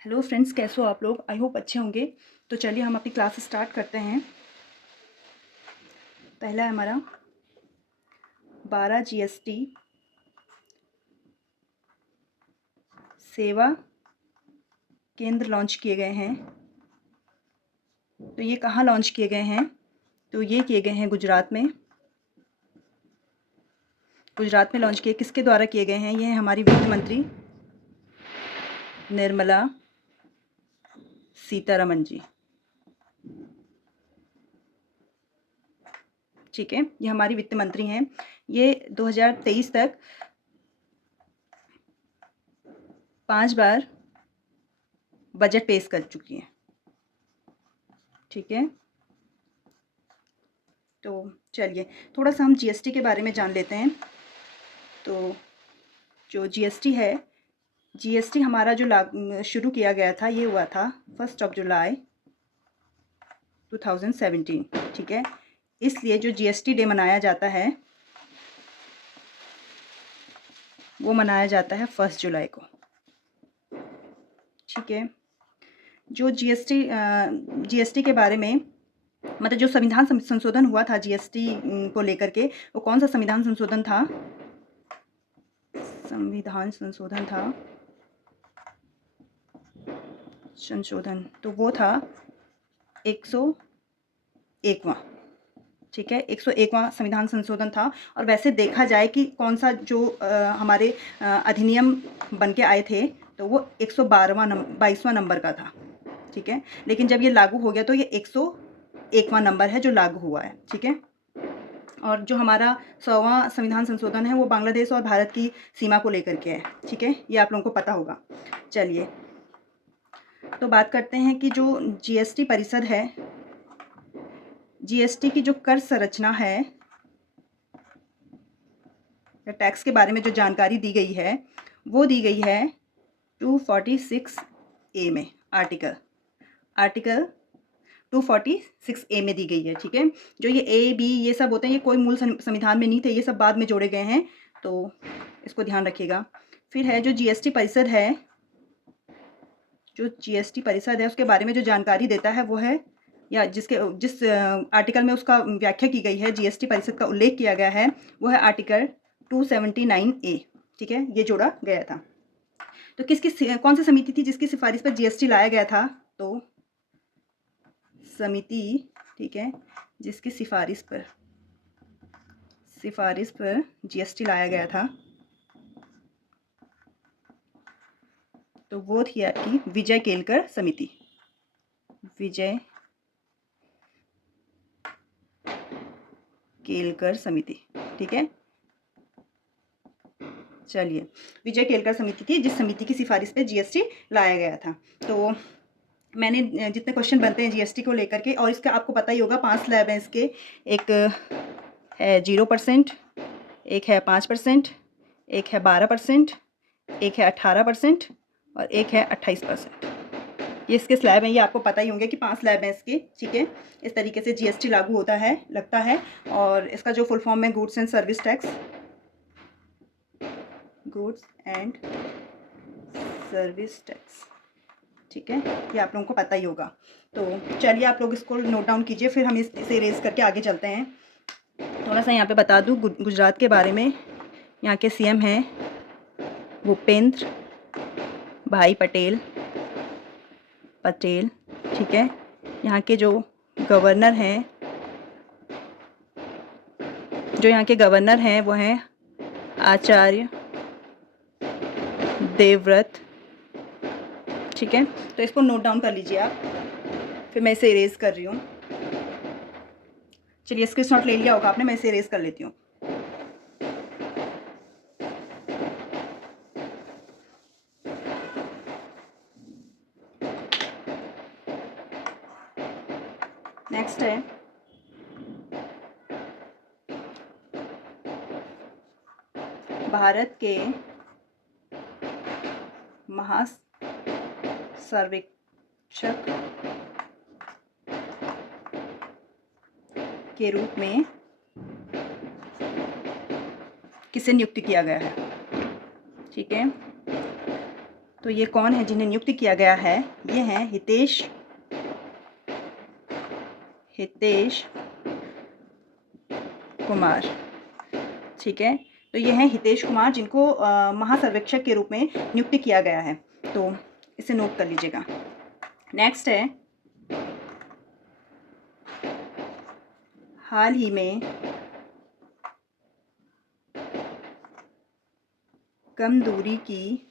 Hello friends, कैसे हो आप लोग? आई होप अच्छे होंगे। तो चलिए हम अपनी क्लास स्टार्ट करते हैं। पहला है हमारा 12 जीएसटी सेवा केंद्र लॉन्च किए गए हैं। तो ये कहाँ लॉन्च किए गए हैं? तो ये किए गए हैं गुजरात में। गुजरात में लॉन्च किए, किसके द्वारा किए गए हैं? ये है हमारी वित्त मंत्री निर्मला सीतारमन जी। ठीक है, ये हमारी वित्त मंत्री हैं। ये 2023 तक 5 बार बजट पेश कर चुकी हैं। ठीक है, तो चलिए थोड़ा सा हम जीएसटी के बारे में जान लेते हैं। तो जो जीएसटी है, जीएसटी हमारा जो शुरू किया गया था, ये हुआ था 1 जुलाई 2017। ठीक है, इसलिए जो जीएसटी डे मनाया जाता है वो मनाया जाता है 1 जुलाई को। ठीक है, जो जीएसटी के बारे में, मतलब जो संविधान संशोधन हुआ था जीएसटी को लेकर के, वो कौन सा संविधान संशोधन था? तो वो था 101वां। ठीक है, 101वां संविधान संशोधन था। और वैसे देखा जाए कि कौन सा जो हमारे अधिनियम बन के आए थे, तो वो 122वां नंबर का था। ठीक है, लेकिन जब ये लागू हो गया तो ये 101वां नंबर है जो लागू हुआ है। ठीक है, और जो हमारा 100वां संविधान संशोधन है वो बांग्लादेश और भारत की सीमा को लेकर के है। ठीक है, ये आप लोगों को पता होगा। चलिए तो बात करते हैं कि जो जीएसटी परिषद है, जीएसटी की जो कर संरचना है, टैक्स के बारे में जो जानकारी दी गई है वो दी गई है 246 ए में। आर्टिकल 246 ए में दी गई है। ठीक है, जो ये ए बी ये सब होते हैं, ये कोई मूल संविधान में नहीं थे, ये सब बाद में जोड़े गए हैं, तो इसको ध्यान रखिएगा। फिर है जो जीएसटी परिषद है, उसके बारे में जो जानकारी देता है वो है, या जिस आर्टिकल में उसका व्याख्या की गई है, जीएसटी परिषद का उल्लेख किया गया है, वो है आर्टिकल 279 ए। ठीक है, ये जोड़ा गया था। तो कौन सी समिति थी जिसकी सिफारिश पर जीएसटी लाया गया था? तो समिति, ठीक है, जिसकी सिफारिश पर जीएसटी लाया गया था, तो वो थी आपकी विजय केलकर समिति। ठीक है, चलिए, विजय केलकर समिति थी जिस समिति की सिफारिश पे जीएसटी लाया गया था। तो मैंने जितने क्वेश्चन बनते हैं जीएसटी को लेकर के, और इसका आपको पता ही होगा 5 स्लैब हैं इसके। एक है 0%, एक है 5%, एक है 12%, एक है 18% और एक है 28%। ये इसके स्लैब हैं, ये आपको पता ही होंगे कि 5 स्लैब हैं इसके। ठीक है, इस तरीके से जीएसटी लागू लगता है। और इसका जो फुल फॉर्म है गुड्स एंड सर्विस टैक्स, ठीक है, ये आप लोगों को पता ही होगा। तो चलिए आप लोग इसको नोट डाउन कीजिए, फिर हम इसे रेस करके आगे चलते हैं। थोड़ा सा यहाँ पे बता दूँ गुजरात के बारे में। यहाँ के सीएम हैं भूपेंद्र भाई पटेल। ठीक है, यहाँ के जो गवर्नर हैं वो हैं आचार्य देवव्रत। ठीक है, तो इसको नोट डाउन कर लीजिए आप, फिर मैं इसे इरेज कर रही हूँ। चलिए, स्क्रीनशॉट ले लिया होगा आपने, मैं इसे इरेज कर लेती हूँ। नेक्स्ट है भारत के महासर्वेक्षक के रूप में किसे नियुक्त किया गया है? ठीक है, तो ये कौन है जिन्हें नियुक्त किया गया है? ये हैं हितेश कुमार। ठीक है, तो ये हैं हितेश कुमार जिनको महासर्वेक्षक के रूप में नियुक्त किया गया है। तो इसे नोट कर लीजिएगा। नेक्स्ट है, हाल ही में कम दूरी की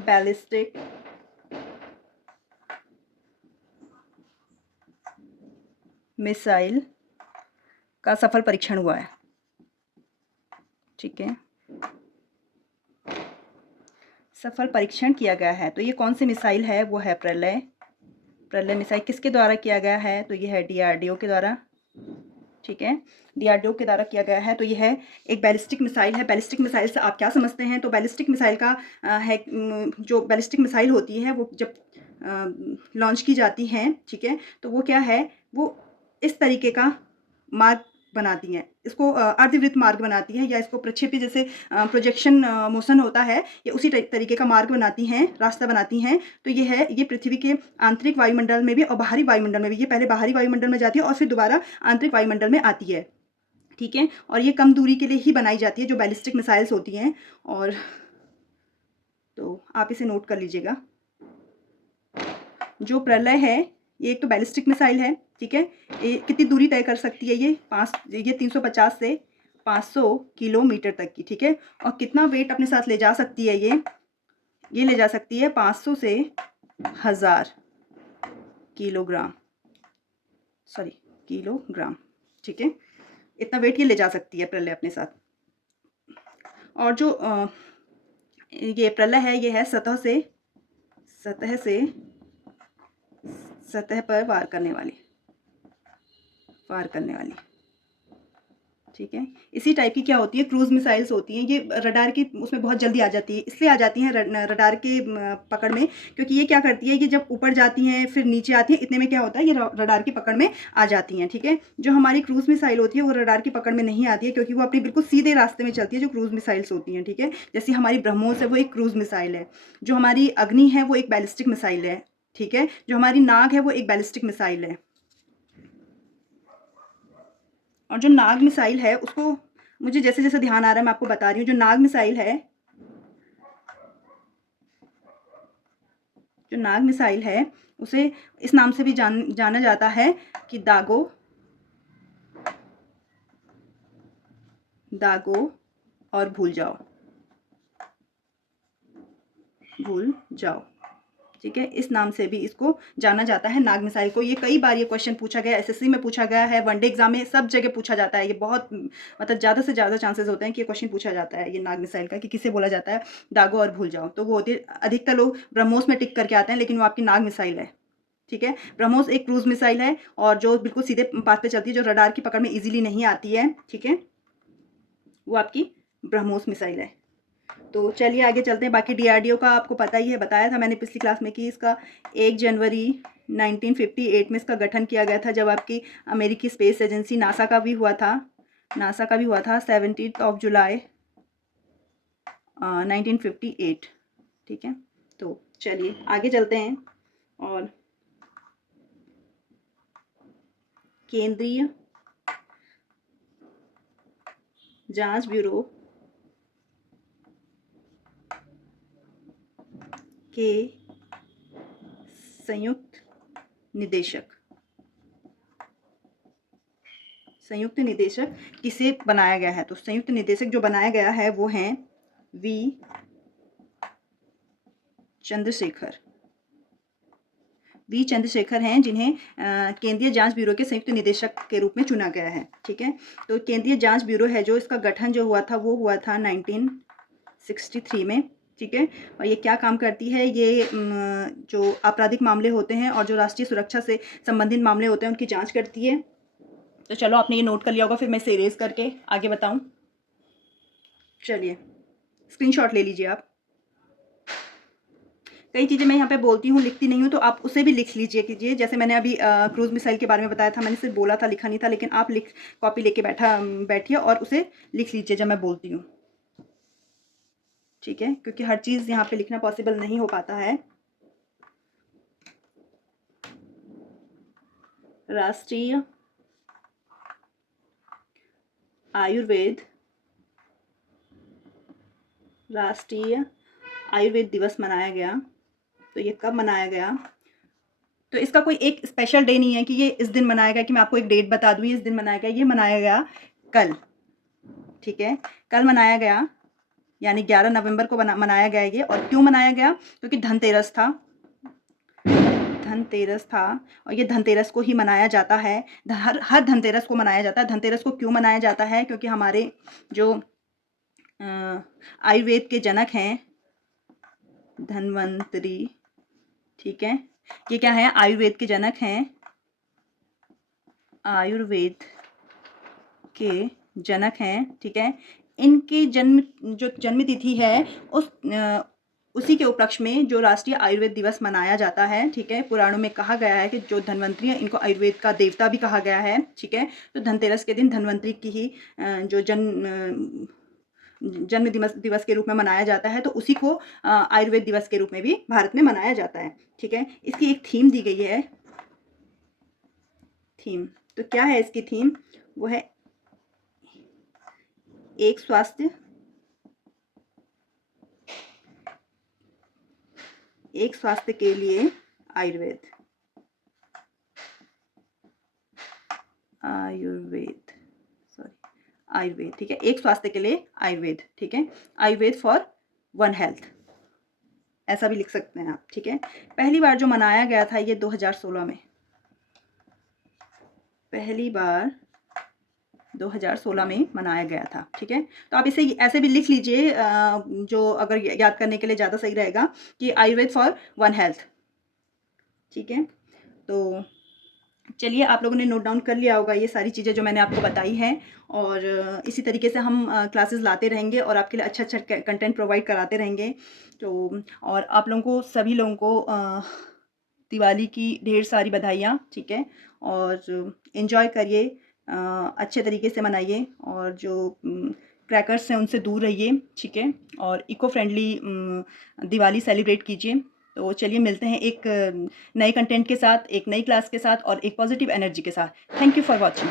बैलिस्टिक मिसाइल का सफल परीक्षण हुआ है। ठीक है, सफल परीक्षण किया गया है। तो ये कौन सी मिसाइल है? वो है प्रलय मिसाइल। किसके द्वारा किया गया है? तो ये है DRDO के द्वारा। ठीक है, DRDO के द्वारा किया गया है। तो ये है एक बैलिस्टिक मिसाइल है। बैलिस्टिक मिसाइल से आप क्या समझते हैं? तो बैलिस्टिक मिसाइल का है जो बैलिस्टिक मिसाइल होती है वो जब लॉन्च की जाती हैं, ठीक है, तो वो क्या है, वो इस तरीके का मार्ग बनाती हैं, इसको अर्धवृत्त मार्ग बनाती हैं, या इसको प्रक्षेपी जैसे प्रोजेक्शन मोशन होता है, ये उसी तरीके का मार्ग बनाती हैं, रास्ता बनाती हैं। तो ये है, ये पृथ्वी के आंतरिक वायुमंडल में भी और बाहरी वायुमंडल में भी, ये पहले बाहरी वायुमंडल में जाती है और फिर दोबारा आंतरिक वायुमंडल में आती है। ठीक है, और ये कम दूरी के लिए ही बनाई जाती है जो बैलिस्टिक मिसाइल्स होती हैं। और तो आप इसे नोट कर लीजिएगा। जो प्रलय है ये एक तो बैलिस्टिक मिसाइल है। ठीक है, ये कितनी दूरी तय कर सकती है? ये 350 से 500 किलोमीटर तक की। ठीक है, और कितना वेट अपने साथ ले जा सकती है? ये ले जा सकती है 500 से 1000 किलोग्राम, किलोग्राम। ठीक है, इतना वेट ये ले जा सकती है प्रलय अपने साथ। और जो ये प्रलय है, ये है सतह पर वार करने वाली। ठीक है, इसी टाइप की क्या होती है, क्रूज मिसाइल्स होती हैं। ये रडार की उसमें बहुत जल्दी आ जाती है, इसलिए आ जाती हैं रडार के पकड़ में, क्योंकि ये क्या करती है, ये जब ऊपर जाती हैं फिर नीचे आती हैं, इतने में क्या होता है, ये रडार की पकड़ में आ जाती हैं। ठीक है, जो हमारी क्रूज मिसाइल होती है वो रडार की पकड़ में नहीं आती है, क्योंकि वो अपनी बिल्कुल सीधे रास्ते में चलती है, जो क्रूज मिसाइल्स होती हैं। ठीक है, जैसे हमारी ब्रह्मोस है वो एक क्रूज मिसाइल है, जो हमारी अग्नि है वो एक बैलिस्टिक मिसाइल है। ठीक है, जो हमारी नाग है वो एक बैलिस्टिक मिसाइल है। और जो नाग मिसाइल है उसको मुझे जैसे जैसे ध्यान आ रहा है मैं आपको बता रही हूँ। जो नाग मिसाइल है उसे इस नाम से भी जाना जाता है कि दागो और भूल जाओ। ठीक है, इस नाम से भी इसको जाना जाता है, नाग मिसाइल को। ये कई बार ये क्वेश्चन पूछा गया, SSC में पूछा गया है, वनडे एग्जाम में, सब जगह पूछा जाता है। ये बहुत मतलब ज़्यादा से ज़्यादा चांसेस होते हैं कि ये क्वेश्चन पूछा जाता है, ये नाग मिसाइल का, कि किसे बोला जाता है दागो और भूल जाओ। तो वो होती है, अधिकतर लोग ब्रह्मोस में टिक करके आते हैं, लेकिन वो आपकी नाग मिसाइल है। ठीक है, ब्रह्मोस एक क्रूज मिसाइल है और जो बिल्कुल सीधे पाथ पे चलती है, जो रडार की पकड़ में ईजिली नहीं आती है। ठीक है, वो आपकी ब्रह्मोस मिसाइल है। तो चलिए आगे चलते हैं। बाकी DRDO का आपको पता ही है, बताया था मैंने पिछली क्लास में कि इसका 1 जनवरी 1958 में इसका गठन किया गया था, जब आपकी अमेरिकी स्पेस एजेंसी नासा का भी हुआ था। 17 जुलाई 1958। ठीक है, तो चलिए आगे चलते हैं। और केंद्रीय जांच ब्यूरो के संयुक्त निदेशक किसे बनाया गया है? तो संयुक्त निदेशक जो बनाया गया है वो हैं V. चंद्रशेखर हैं, जिन्हें केंद्रीय जांच ब्यूरो के संयुक्त निदेशक के रूप में चुना गया है। ठीक है, तो केंद्रीय जांच ब्यूरो है जो, इसका गठन जो हुआ था वो हुआ था 1963 में। ठीक है, और ये क्या काम करती है, ये जो आपराधिक मामले होते हैं और जो राष्ट्रीय सुरक्षा से संबंधित मामले होते हैं उनकी जांच करती है। तो चलो आपने ये नोट कर लिया होगा, फिर मैं इसे इरेज करके आगे बताऊं। चलिए स्क्रीनशॉट ले लीजिए आप। कई चीज़ें मैं यहाँ पे बोलती हूँ, लिखती नहीं हूँ, तो आप उसे भी लिख लीजिए कीजिए। जैसे मैंने अभी क्रूज मिसाइल के बारे में बताया था, मैंने सिर्फ बोला था, लिखा नहीं था, लेकिन आप कॉपी लेके बैठिए और उसे लिख लीजिए जब मैं बोलती हूँ। ठीक है, क्योंकि हर चीज़ यहाँ पे लिखना पॉसिबल नहीं हो पाता है। राष्ट्रीय आयुर्वेद दिवस मनाया गया। तो ये कब मनाया गया? तो इसका कोई एक स्पेशल डे नहीं है कि ये इस दिन मनाया गया, कि मैं आपको एक डेट बता दूँ इस दिन मनाया गया। ये मनाया गया कल, ठीक है, कल मनाया गया, यानी 11 नवंबर को मनाया गया ये। और क्यों मनाया गया? क्योंकि धनतेरस था, और ये धनतेरस को ही मनाया जाता है। हर धनतेरस को मनाया जाता है। धनतेरस को क्यों मनाया जाता है? क्योंकि हमारे जो आयुर्वेद के जनक हैं धन्वंतरी, ठीक है, ये क्या है? आयुर्वेद के जनक हैं, आयुर्वेद के जनक हैं, ठीक है। इनकी जन्म तिथि है उसी के उपलक्ष्य में जो राष्ट्रीय आयुर्वेद दिवस मनाया जाता है, ठीक है। पुराणों में कहा गया है कि जो धन्वंतरी है इनको आयुर्वेद का देवता भी कहा गया है, ठीक है। तो धनतेरस के दिन धन्वंतरी की ही जो जन्म दिवस के रूप में मनाया जाता है, तो उसी को आयुर्वेद दिवस के रूप में भी भारत में मनाया जाता है, ठीक है। इसकी एक थीम दी गई है, थीम। तो क्या है इसकी थीम? वो है एक स्वास्थ्य के लिए आयुर्वेद, ठीक है। एक स्वास्थ्य के लिए आयुर्वेद, ठीक है। आयुर्वेद फॉर वन हेल्थ, ऐसा भी लिख सकते हैं आप, ठीक है। पहली बार जो मनाया गया था ये 2016 में, पहली बार 2016 में मनाया गया था, ठीक है। तो आप इसे ऐसे भी लिख लीजिए, जो अगर याद करने के लिए ज़्यादा सही रहेगा, कि आयुर्वेद फॉर वन हेल्थ, ठीक है। तो चलिए, आप लोगों ने नोट डाउन कर लिया होगा ये सारी चीज़ें जो मैंने आपको बताई हैं, और इसी तरीके से हम क्लासेस लाते रहेंगे और आपके लिए अच्छा कंटेंट प्रोवाइड कराते रहेंगे। तो और आप लोगों को, सभी लोगों को दिवाली की ढेर सारी बधाइयाँ, ठीक है। और एंजॉय करिए, अच्छे तरीके से मनाइए, और जो क्रैकर्स हैं उनसे दूर रहिए, ठीक है। और इको फ्रेंडली दिवाली सेलिब्रेट कीजिए। तो चलिए, मिलते हैं एक नए कंटेंट के साथ, एक नई क्लास के साथ, और एक पॉजिटिव एनर्जी के साथ। Thank you for watching.